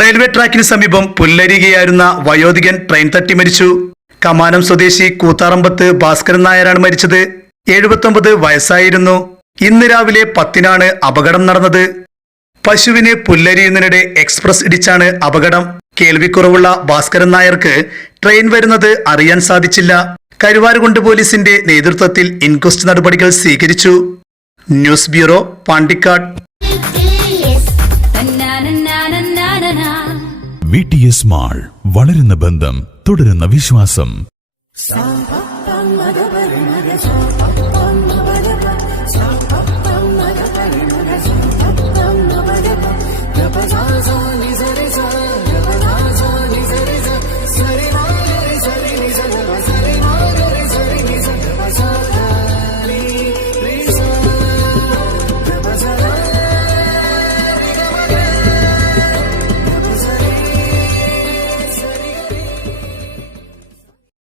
Railway ട്രാക്കിന് സമീപം പുല്ലരികയായിരുന്ന വയോധികൻ train തട്ടി മരിച്ചു. കമാനം സ്വദേശി കൂത്താറമ്പത്ത് ഭാസ്കരൻ നായരാണ് മരിച്ചത്. 79 വയസ്സായിരുന്നു. ഇന്ന് രാവിലെ 10-നാണ് അപകടം നടന്നത്. പശുവിന് പുല്ലരിയുന്നതിനിടെ എക്സ്പ്രസ് ഇടിച്ചാണ് അപകടം. കേൾവിക്കുറവുള്ള ഭാസ്കരൻ നായർക്ക് ട്രെയിൻ വരുന്നത് അറിയാൻ സാധിച്ചില്ല. കരുവാരുകുണ്ട് പോലീസിന്റെ നേതൃത്വത്തിൽ ഇൻക്വസ്റ്റ് നടപടികൾ സ്വീകരിച്ചു. News bureau, Pandikkad. VTS mall, വളരുന്ന ബന്ധം, തുടരുന്ന വിശ്വാസം.